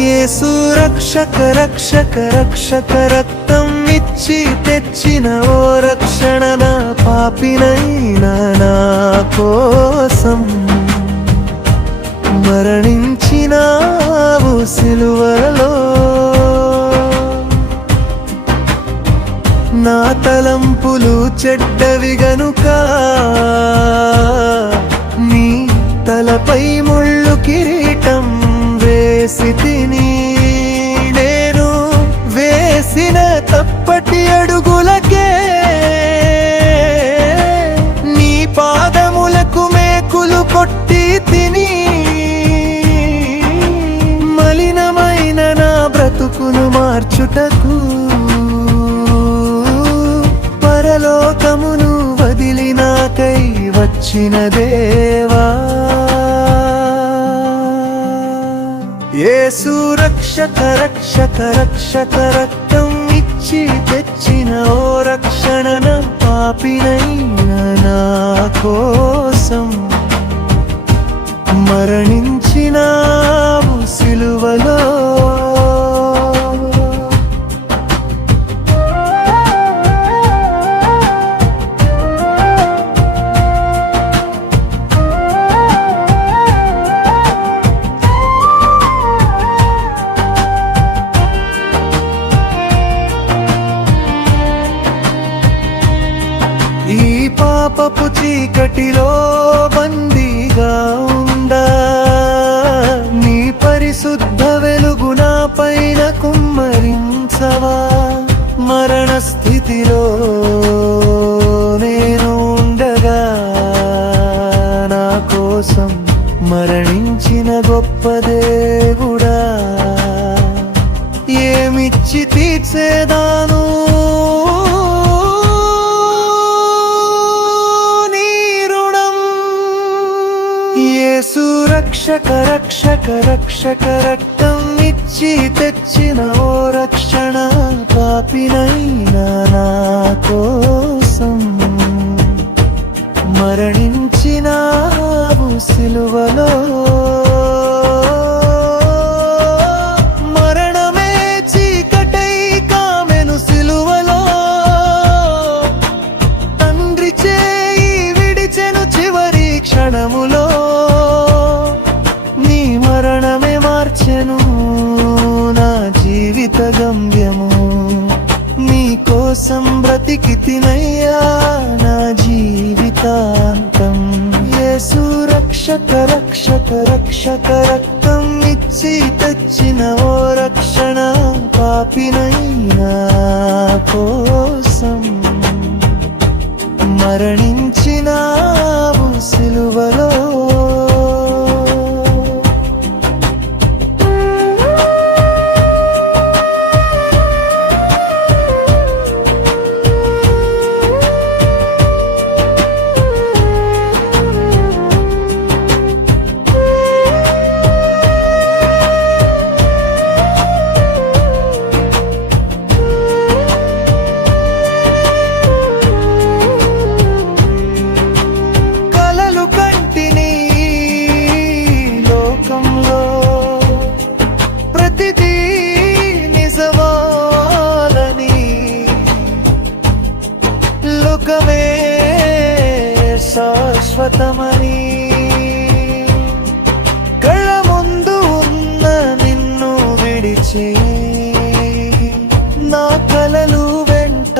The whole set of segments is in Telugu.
యేసు రక్షక రక్షక రక్షక రక్తం ఇచ్చి తెచ్చిన ఓ రక్షణ నా పాపినైనా నా కోసం మరణించినావు సిలువలో. నా తలంపులు చెడ్డవి గనుక నీ తలపై ముళ్ళు కిరీటం వేసి తిని, నేను వేసిన తప్పటి అడుగులకే నీ పాదములకు మేకులు కొట్టి తిని, మలినమైన నా బ్రతుకును మార్చుటకు పరలోకమును వదిలి నాకై వచ్చిన దేవా. యేసు రక్షక రక్షక రక్షక రక్తం ఇచ్చి తెచ్చిన ఓ రక్షణ నా పాపినైనా నా కోసం మరణించినావు సిలువలో. ఈ పాపపు చీకటిలో బందీగా ఉందా నీ పరిశుద్ధ వెలుగు నా పైన కుమ్మరించవా. మరణ స్థితిలో నేను ఉండగా నా కోసం మరణించిన గొప్ప దేవుడా, ఏమిచ్చి తీర్చేదాను యేసు రక్షక రక్షక రక్షక రక్తం ఇచ్చి తెచ్చిన ఓ రక్షణ పాపినైనా నా కోసం మరణించినావు సిలువలో. మరణమే చీకటై కామెను సిలువలో, తండ్రి చేయి విడిచెను చివరి క్షణములో. నీ మరణమే మార్చెను నా జీవిత గమ్యము, నీ కోసం బ్రతికి తినయ్యా నా జీవితాంతం. యేసు రక్షక రక్షక రక్షక రక్తం ఇచ్చి తెచ్చిన ఓ రక్షణ పాపినైనా కోసం మరణించినావు సిలువలో. లోకమే శాశ్వతమని కళ్ళ ముందు ఉన్న నిన్ను విడిచి నా కలలు వెంట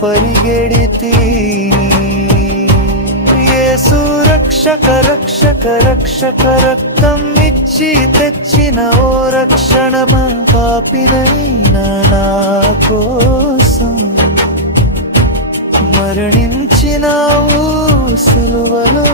పరిగెడితి. యేసు రక్షక రక్షక రక్షక రక్తం ఇచ్చి తెచ్చిన ఓ రక్షణ పాపినైనా నా కోసం మరణించినావు సిలువలో.